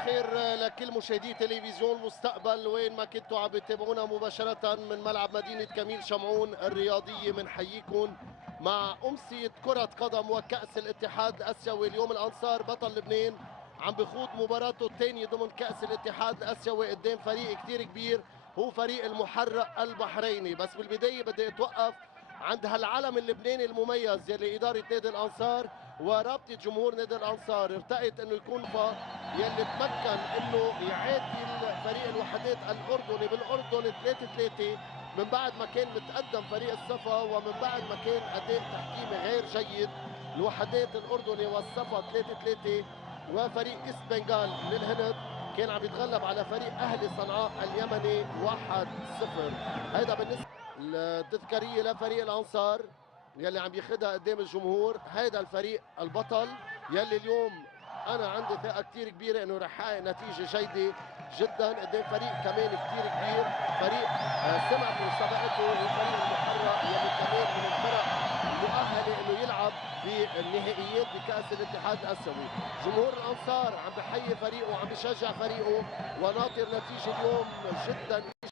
الخير لكل مشاهدي تلفزيون المستقبل وين ما كنتوا عم بتابعونا مباشرة من ملعب مدينة كميل شمعون الرياضية. بنحييكم مع أمسية كرة قدم وكأس الاتحاد الآسيوي. اليوم الأنصار بطل لبنان عم بخوض مباراته الثانية ضمن كأس الاتحاد الآسيوي قدام فريق كثير كبير هو فريق المحرق البحريني. بس بالبداية بدي أتوقف عند هالعلم اللبناني المميز يلي إدارة نادي الأنصار ورابطة جمهور نادي الأنصار ارتأت انه يكون يلي تمكن انه يعادل فريق الوحدات الاردني بالاردن 3-3 من بعد ما كان متقدم فريق الصفا ومن بعد ما كان اداء تحكيمي غير جيد. الوحدات الاردني والصفا 3-3 وفريق كيس بنغال من الهند كان عم يتغلب على فريق اهلي صنعاء اليمني 1-0. هيدا بالنسبه التذكاريه لفريق الانصار يلي عم ياخذها قدام الجمهور. هيدا الفريق البطل يلي اليوم انا عندي ثقه كثير كبيره انه رح يحقق نتيجه جيده جدا قدام فريق كمان كثير كبير، فريق سمعته وسبقته وفريق المحرق يلي كمان من الفرق المؤهله انه يلعب بالنهائيات بكاس الاتحاد الاسيوي. جمهور الانصار عم بحيي فريقه وعم بشجع فريقه وناطر نتيجه اليوم جدا